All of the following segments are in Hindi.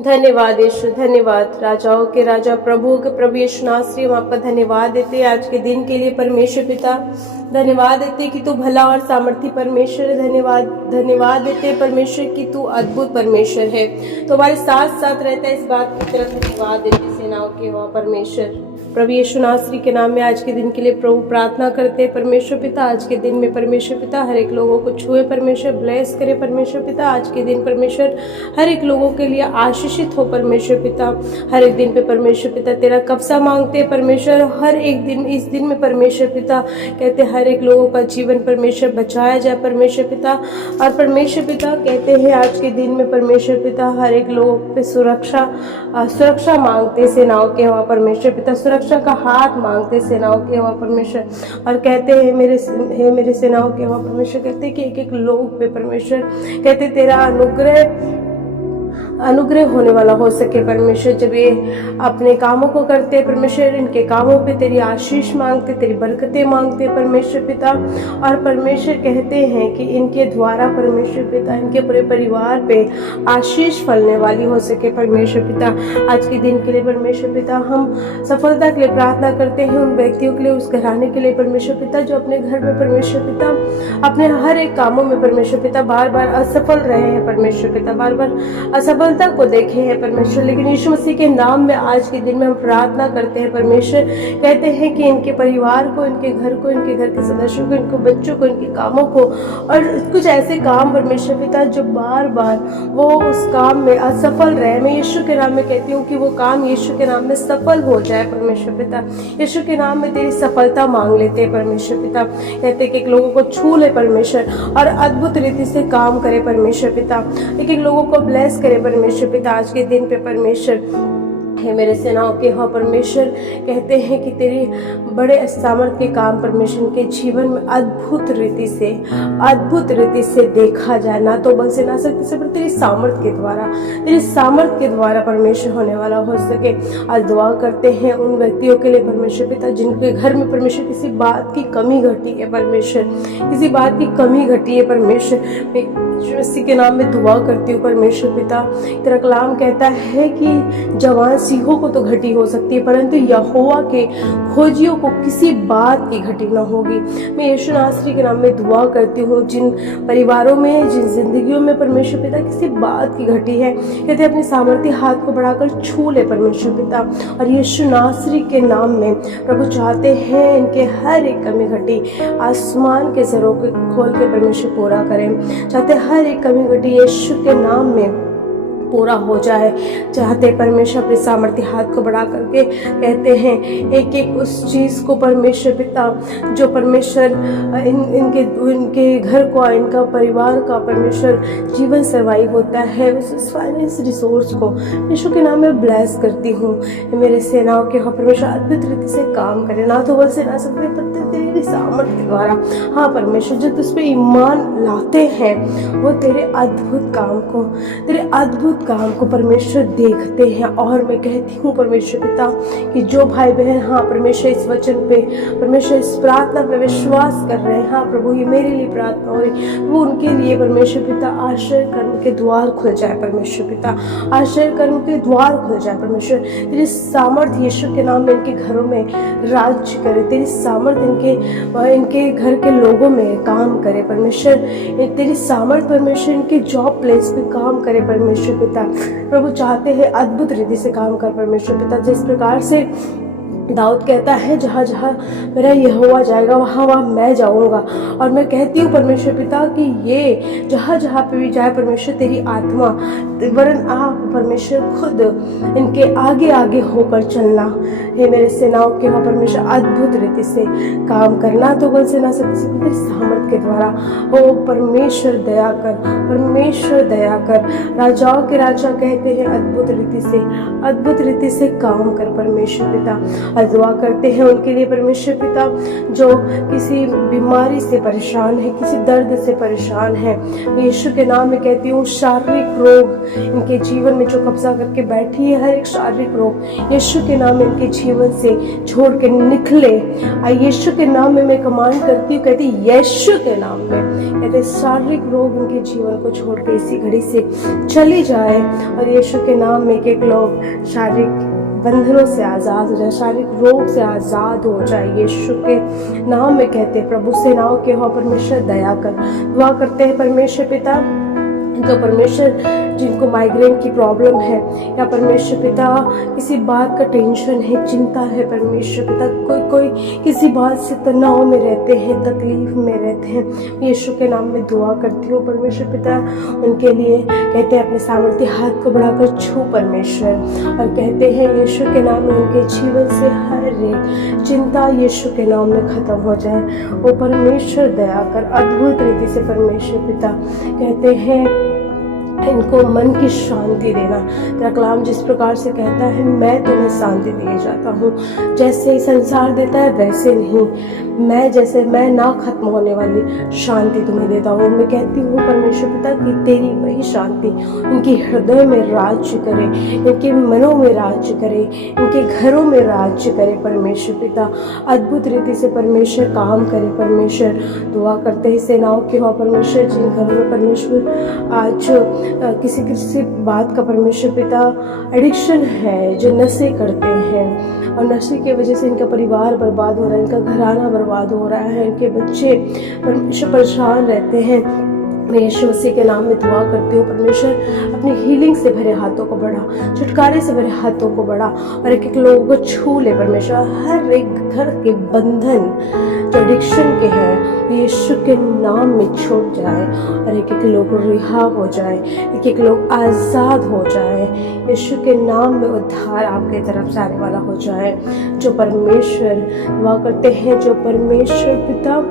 धन्यवाद यीशु, धन्यवाद। राजाओं के राजा, प्रभु के प्रभु यीशु नासरी, हम आपका धन्यवाद देते हैं आज के दिन के लिए। परमेश्वर पिता, धन्यवाद देते कि तू भला और सामर्थी परमेश्वर है। धन्यवाद देते परमेश्वर कि तू अद्भुत परमेश्वर है, तो हमारे साथ साथ रहता है। इस बात की तरफ धन्यवाद देते सेनाओं के हो परमेश्वर। प्रभु यीशु नासरी के नाम में आज के दिन के लिए प्रभु प्रार्थना करते हैं परमेश्वर पिता। आज के दिन में परमेश्वर पिता हर एक लोगों को छुए परमेश्वर, ब्लेस करे परमेश्वर पिता। आज के दिन परमेश्वर हर एक लोगों के लिए आशीषित हो परमेश्वर पिता। हर एक दिन पे परमेश्वर पिता तेरा कब्जा मांगते हैं परमेश्वर। हर एक दिन इस दिन में परमेश्वर पिता कहते हर एक लोगों का जीवन परमेश्वर बचाया जाए परमेश्वर पिता। और परमेश्वर पिता कहते हैं आज के दिन में परमेश्वर पिता हर एक लोगों पे सुरक्षा मांगते सेनाओं के हवा परमेश्वर पिता। सुरक्षा का हाथ मांगते सेनाओं के हवा परमेश्वर। और कहते हैं मेरे सेनाओं के हवा परमेश्वर। कहते हैं कि एक एक लोग पे परमेश्वर कहते तेरा अनुग्रह होने वाला हो सके परमेश्वर। जब ये अपने कामों को करते परमेश्वर, इनके कामों पे तेरी आशीष मांगते, तेरी बरकतें मांगते परमेश्वर पिता। और परमेश्वर कहते हैं कि इनके द्वारा परमेश्वर पिता इनके पूरे परिवार पे आशीष फलने वाली हो सके परमेश्वर पिता। आज के दिन के लिए परमेश्वर पिता हम सफलता के लिए प्रार्थना करते हैं उन व्यक्तियों के लिए, उस घराने के लिए परमेश्वर पिता जो अपने घर में परमेश्वर पिता अपने हर एक कामों में परमेश्वर पिता बार बार असफल रहे हैं परमेश्वर पिता, बार बार असफलता को देखे हैं परमेश्वर। लेकिन यीशु मसीह के नाम में आज के दिन में हम प्रार्थना करते हैं परमेश्वर। कहते हैं कि इनके परिवार को, इनके घर को, इनके घर के सदस्यों को, इनको बच्चों को, इनके कामों को और कुछ ऐसे काम परमेश्वर पिता जो बार बार वो उस काम में असफल रहे, मैं यीशु के नाम में कहती हूँ कि वो काम यीशु के नाम में सफल हो जाए परमेश्वर पिता। यीशु के नाम में तेरी सफलता मांग लेते हैं परमेश्वर पिता। कहते हैं कि एक लोगों को छू ले परमेश्वर और अद्भुत रीति से काम करे परमेश्वर पिता। एक एक लोगों को ब्लेस करे परमेश्वर पिता आज के दिन पे परमेश्वर। हे मेरे सेनाओं के हो परमेश्वर। कहते हैं कि तेरी बड़े सामर्थ के काम परमेश्वर के जीवन में अद्भुत रीति से देखा जाए, ना तो बल से ना शक्ति से पर तेरी सामर्थ के द्वारा परमेश्वर होने वाला हो सके। आज दुआ करते हैं उन व्यक्तियों के लिए परमेश्वर पिता जिनके घर में परमेश्वर किसी बात की कमी घटी है परमेश्वर, किसी बात की कमी घटी है परमेश्वर। मसीह के नाम में दुआ करती हूँ परमेश्वर पिता। तेरा कलाम कहता है कि जवान सिंहों को तो घटी हो सकती है परंतु यहोवा के खोजियों को किसी बात की घटी न होगी। मैं यीशु नासरी के नाम में दुआ करती हूँ जिन परिवारों में, जिन जिंदगियों में परमेश्वर पिता किसी बात की घटी है, कहते अपने सामर्थ्य हाथ को बढ़ाकर छू ले परमेश्वर पिता। और यीशु नासरी के नाम में प्रभु चाहते हैं इनके हर एक कमी घटी आसमान के जरों को खोल के परमेश्वर पूरा करें। चाहते हर एक कमी घटी यीशु के नाम में पूरा हो जाए। चाहते परमेश्वर अपने सामर्थ्य हाथ को बढ़ा करके कहते हैं एक एक उस चीज को परमेश्वर पिता जो परमेश्वर इनके घर को, इनका परिवार का परमेश्वर जीवन सर्वाइव होता है, उस फाइनेंस रिसोर्स को यीशु के नाम में ब्लेस करती हूँ। मेरे सेनाओं के हो परमेश्वर अद्भुत रीति से काम करे, ना तो बल से ना सकते पर तेरी सामर्थ्य के द्वारा। हाँ परमेश्वर जो तुझ पे ईमान लाते हैं वो तेरे अद्भुत काम को परमेश्वर देखते हैं। और मैं कहती हूँ परमेश्वर पिता कि जो भाई बहन हाँ परमेश्वर इस वचन पे, परमेश्वर इस प्रार्थना पे विश्वास कर रहे हैं, हाँ प्रभु ये मेरे लिए प्रार्थना हो रही, वो उनके लिए परमेश्वर पिता आश्चर्य कर्म के द्वार खुल जाए परमेश्वर पिता। आश्चर्य कर्म के द्वार खुल जाए परमेश्वर। तेरी सामर्थ्य यीशु के नाम में इनके घरों में राज्य करे, तेरी सामर्थ्य इनके घर के लोगों में काम करे परमेश्वर। तेरी सामर्थ्य परमेश्वर इनके जॉब प्लेस पे काम करे परमेश्वर पिता। प्रभु चाहते हैं अद्भुत रीति से काम कर परमेश्वर पिता। जिस प्रकार से दाऊद कहता है जहाँ जहाँ मेरा यहोवा जाएगा वहाँ वहाँ मैं जाऊँगा। और मैं कहती हूँ परमेश्वर पिता कि ये जहाँ जहाँ पे भी जाए परमेश्वर तेरी आत्मा वरन आप परमेश्वर खुद इनके आगे आगे होकर चलना। हे मेरे सेनाओं के वहाँ परमेश्वर अद्भुत रीति से काम करना, तो बल से ना सकते तेरी सामर्थ के द्वारा। ओ परमेश्वर दया कर, परमेश्वर दया कर। राजाओं के राजा कहते हैं अद्भुत रीति से काम कर परमेश्वर पिता। और दुआ करते हैं उनके लिए परमेश्वर पिता जो किसी बीमारी से परेशान है, किसी दर्द से परेशान है। मैं यीशु के नाम में कहती हूँ शारीरिक रोग इनके जीवन में जो कब्जा करके बैठी है, हर एक शारीरिक रोग यीशु के नाम में इनके जीवन से छोड़ के निकले। यीशु के नाम में मैं कमांड करती हूँ, कहती यीशु के नाम में कहते शारीरिक रोग इनके जीवन को छोड़ के इसी घड़ी से चली जाए और यीशु के नाम में एक लोग शारीरिक बंधनों से आज़ाद हो जाए, शारीरिक रोग से आज़ाद हो जाए। यीशु के नाम में कहते प्रभु सेनाओं के हो परमेश्वर दया कर। दुआ करते हैं परमेश्वर पिता तो परमेश्वर जिनको माइग्रेन की प्रॉब्लम है या परमेश्वर पिता किसी बात का टेंशन है, चिंता है, परमेश्वर पिता कोई किसी बात से तनाव में रहते हैं, तकलीफ में रहते हैं, यीशु के नाम में दुआ करती हूँ परमेश्वर पिता उनके लिए कहते हैं अपने सामर्थ्य हाथ को बढ़ाकर छू परमेश्वर और कहते हैं यीशु के नाम में उनके जीवन से हर एक चिंता यीशु के नाम में खत्म हो जाए। वो परमेश्वर दया कर अद्भुत रीति से परमेश्वर पिता कहते हैं इनको मन की शांति देना। तेरा कलाम जिस प्रकार से कहता है मैं तुम्हें शांति दिए जाता हूँ, जैसे संसार देता है वैसे नहीं, मैं ना खत्म होने वाली शांति तुम्हें देता हूँ। मैं कहती हूँ परमेश्वर पिता कि तेरी वही शांति इनके हृदय में राज्य करे, इनके मनों में राज्य करे, इनके घरों में राज्य करे परमेश्वर पिता अद्भुत रीति से परमेश्वर काम करे। परमेश्वर दुआ करते हैं सेनाओं के हो परमेश्वर जिन घरों में परमेश्वर आज किसी बात का परमेश्वर पिता एडिक्शन है, जो नशे करते हैं और नशे की वजह से इनका परिवार बर्बाद हो रहा है, इनका घराना बर्बाद हो रहा है, इनके बच्चे परमेश्वर परेशान रहते हैं। मैं यीशु मसीह के नाम में दुआ करती हूँ परमेश्वर अपनी हीलिंग से भरे हाथों को बढ़ा, छुटकारे से भरे हाथों को बढ़ा और एक एक लोगों को छू ले परमेश्वर। हर एक घर के बंधन जो एडिक्शन के हैं यीशु के नाम में छूट जाए और एक एक लोग रिहा हो जाए, एक एक लोग आज़ाद हो जाए। यीशु के नाम में उद्धार आपके तरफ से आने वाला हो जाए। जो परमेश्वर दुआ करते हैं, जो परमेश्वर पिता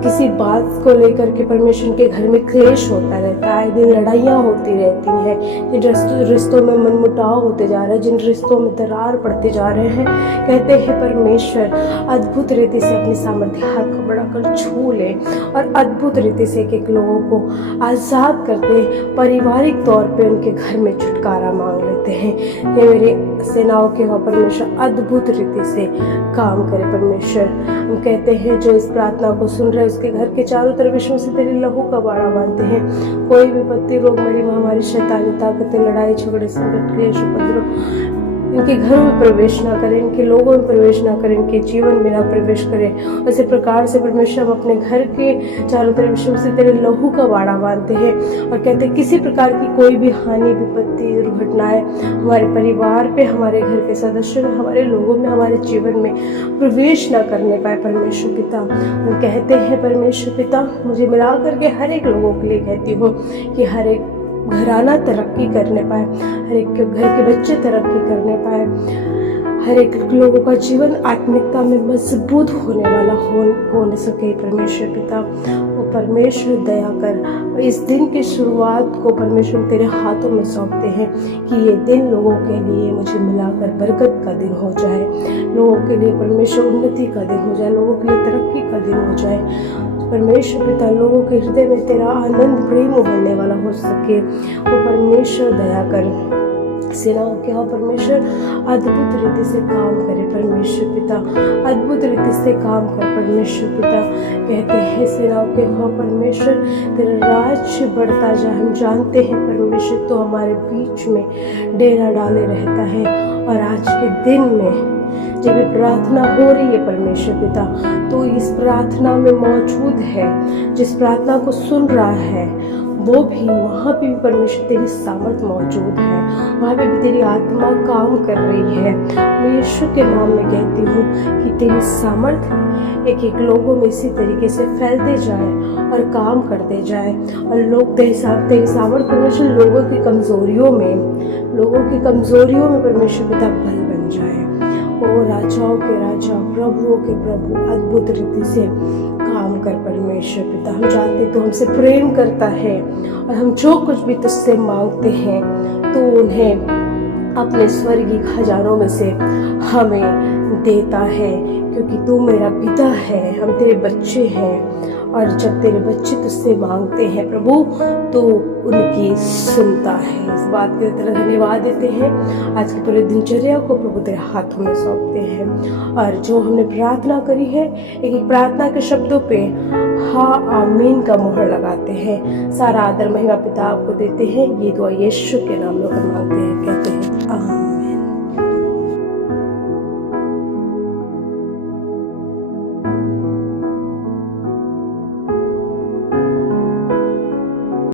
किसी बात को लेकर के परमेश्वर के घर में क्लेश होता रहता है, दिन लड़ाइयाँ होती रहती हैं, जिन रिश्तों में मनमुटाव होते जा रहे हैं, जिन रिश्तों में दरार पड़ते जा रहे हैं, कहते हैं परमेश्वर अद्भुत रीति से अपनी सामर्थ्य हाथ को बढ़ाकर छू ले और अद्भुत रीति से एक एक लोगों को आज़ाद करते, पारिवारिक तौर पे उनके घर में छुटकारा मांग लेते हैं। ये मेरे सेनाओं के हो परमेश्वर अद्भुत रीति से काम करे परमेश्वर। हम कहते हैं जो इस प्रार्थना को सुन रहे उसके घर के चारों तरफ विश्व से तेरे लहू का बाड़ा बांधते हैं। कोई विपत्ति, रोग, मरी, महामारी, शैतानी ताकतें, लड़ाई झगड़े, संकट, क्लेश, उपद्रव इनके घरों में प्रवेश ना करें, इनके लोगों में प्रवेश ना करें, इनके जीवन में ना प्रवेश करें। उसी प्रकार से परमेश्वर हम अपने घर के चारों तरफ विश्व से तेरे लहू का बाड़ा बांधते हैं और कहते हैं किसी प्रकार की कोई भी हानि, विपत्ति, दुर्घटनाएं हमारे परिवार पे, हमारे घर के सदस्यों में, हमारे लोगों में, हमारे जीवन में प्रवेश ना करने पाए परमेश्वर पिता। हम कहते हैं परमेश्वर पिता मुझे मिला करके हर एक लोगों के लिए कहती हूँ कि हर एक घराना तरक्की करने पाए, हर एक घर के बच्चे तरक्की करने पाए, हर एक लोगों का जीवन आत्मिकता में मजबूत होने वाला हो सके परमेश्वर पिता। वो परमेश्वर दया कर इस दिन की शुरुआत को परमेश्वर तेरे हाथों में सौंपते हैं कि ये दिन लोगों के लिए मुझे मिलाकर बरकत का दिन हो जाए, लोगों के लिए परमेश्वर उन्नति का दिन हो जाए, लोगों के लिए तरक्की का दिन हो जाए परमेश्वर पिता। लोगों के हृदय में तेरा आनंद प्रेम उभरने वाला हो सके। वो परमेश्वर दया कर सेनाओं के हो परमेश्वर अद्भुत रीति से काम करे परमेश्वर पिता, अद्भुत रीति से काम कर परमेश्वर पिता। कहते हैं सेनाओं के हो परमेश्वर तेरा राज्य बढ़ता जाए। हम जानते हैं परमेश्वर तो हमारे बीच में डेरा डाले रहता है और आज के दिन में जब ये प्रार्थना हो रही है परमेश्वर पिता तो इस प्रार्थना में मौजूद है, जिस प्रार्थना को सुन रहा है वो भी वहाँ पे भी परमेश्वर तेरी सामर्थ मौजूद है, वहाँ पे भी तेरी आत्मा काम कर रही है। मैं यीशु के नाम में कहती हूँ कि तेरी सामर्थ एक एक लोगों में इसी तरीके से फैलते जाए और काम करते जाए और लोग तेरी सामर्थ परमेश्वर लोगों की कमजोरियों में परमेश्वर पिता बल बन जाए। ओ राजाओं के राजा, प्रभुओं के प्रभु अद्भुत रीति से काम कर परमेश्वर पिता। हम जानते तो हमसे प्रेम करता है और हम जो कुछ भी तुझसे मांगते हैं तो उन्हें अपने स्वर्गीय खजानों में से हमें देता है, क्योंकि तू मेरा पिता है, हम तेरे बच्चे हैं। और जब तेरे बच्चे तुझसे मांगते हैं प्रभु, तो उनकी सुनता है। इस बात के लिए धन्यवाद देते हैं। आज की पूरी दिनचर्या को प्रभु तेरे हाथों में सौंपते हैं, और जो हमने प्रार्थना करी है, एक एक प्रार्थना के शब्दों पे हाँ आमीन का मुहर लगाते हैं। सारा आदर महिमा पिता आपको देते हैं। ये दुआ यीशु के नाम में मांगते हैं, कहते हैं आमीन।